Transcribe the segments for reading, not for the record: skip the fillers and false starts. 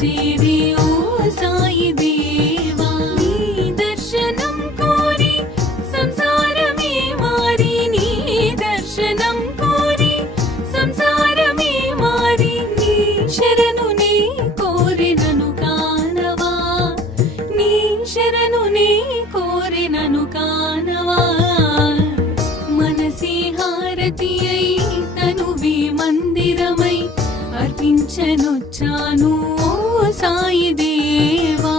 చేరి ఓ సాయి దేవా నీ దర్శనం కోరి సంసారమే మారి నీ దర్శనం కోరి సంసారమే మారి నీ శరణు నీ కోరి నను కానవా నీ శరణు నీ కోరి నను కానవా మనసి హారతి అయి తనువి మందిరమై అర్పించనొచ్చాను ఓ సాయి దేవా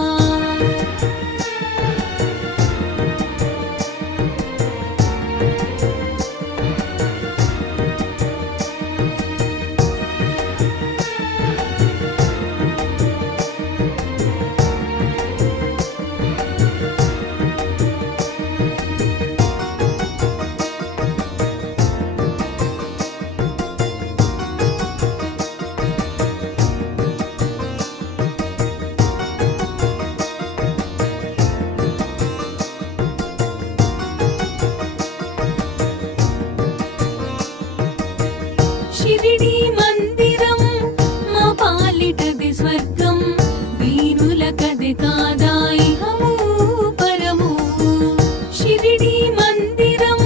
షిరిడి మందిరం మా పాలిటది స్వర్గం వీరులకది కాదా ఇహము పరము షిరిడి మందిరం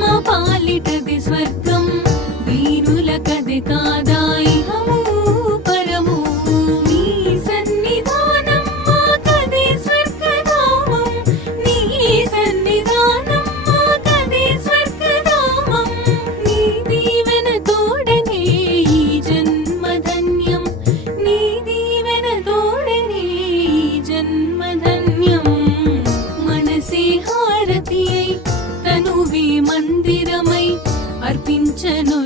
మా పాలిటది స్వర్గం వీరులకది కాదా ఇహము పరము నీ సన్నిధానం మాకది స్వర్గధామం నీ సన్నిధానం మాకది స్వర్గధామం నీ దీవెన తోడనే ఈ జన్మధన్యం నీ దీవెన తోడనే ఈ జన్మధన్యం మనసి హారతి అయి తనువి మందిరమై అర్పించను